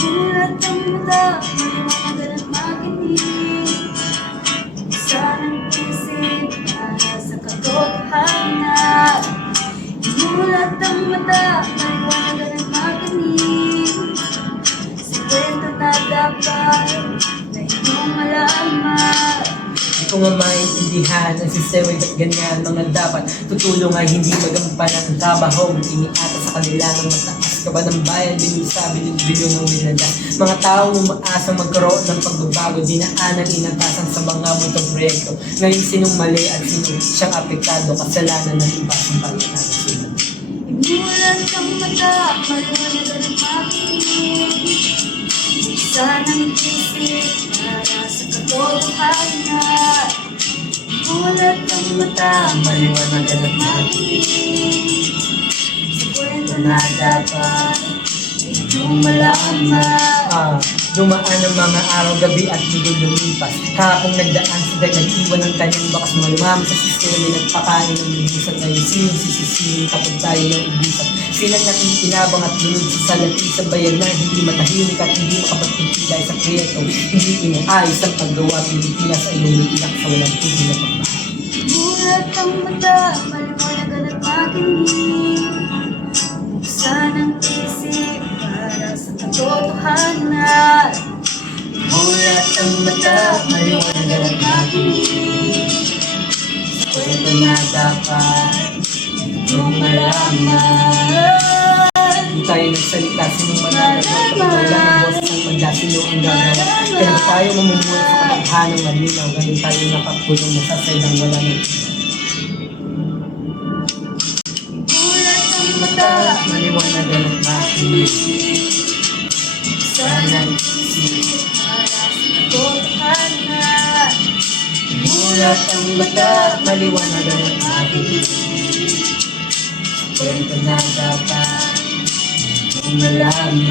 Mulat ang mata, maliwanagan at makinig. Buksan ang isip para sa katotohanan. Mulat ang mata, maliwanagan at makinig. Sa kwento na dapat na inyong malaman. Di ko nga maintindihan ang sistema at ganyan. Mga dapat tutulong ay hindi magampanan ang trabaho. Iniata sa kanila ng mataas ka ba ng bayan, binusa, bilyon ng winadas. Mga tao umaasang magkaroon ng pagbabago, dinaanan, inatasan sa mga muntong proyekto. Ngayon sinong mali at sinong siyang apektado, kasalanan ng iba sa palitan sila. Imulat ang mata, maliwanagan at makinig. Buksan ang isip para sa katotohanan. Imulat ang mata, maliwanagan at makinig. Sa kwento na dapat inyong malaman. Dumaan ang mga araw, gabi at linggo lumipas. Kahapong nagdaan sa nag-iwan ng kanyang bakas malumam sa sistema. Nagpakain ng lubusan ngayon. Sinong sisisihin kapag tayo ng ubusan? Silang nakikinabang at lunod sa salati sa bayan na hindi matahimik at hindi makapagpigil dahil sa proyekto. Hindi inaayos ang paggawa. Pilipinas ay lumiiyak sa walang tigil na pagbahay. Imulat ang mata, maliwanagan at makinig. Buksan ang isip para sa katotohanan. Mulat ang mata, maliwanagan at makinig. Sa kwento na dapat inyong malaman. Hindi tayo nagsalita, sinong mananagot. Wala ng boses ang magda, sino ang gagawa. Kaya ba tayo mamumulat sa kataghanang malinaw. Ganun tayo nakakulong na sa silang wala ng Imulat ang mata, maliwanagan at makinig. buksan ang isip para sa katotohanan. Mulat ang mata, maliwanagan at makinig. Sa kwento na dapat inyong malaman.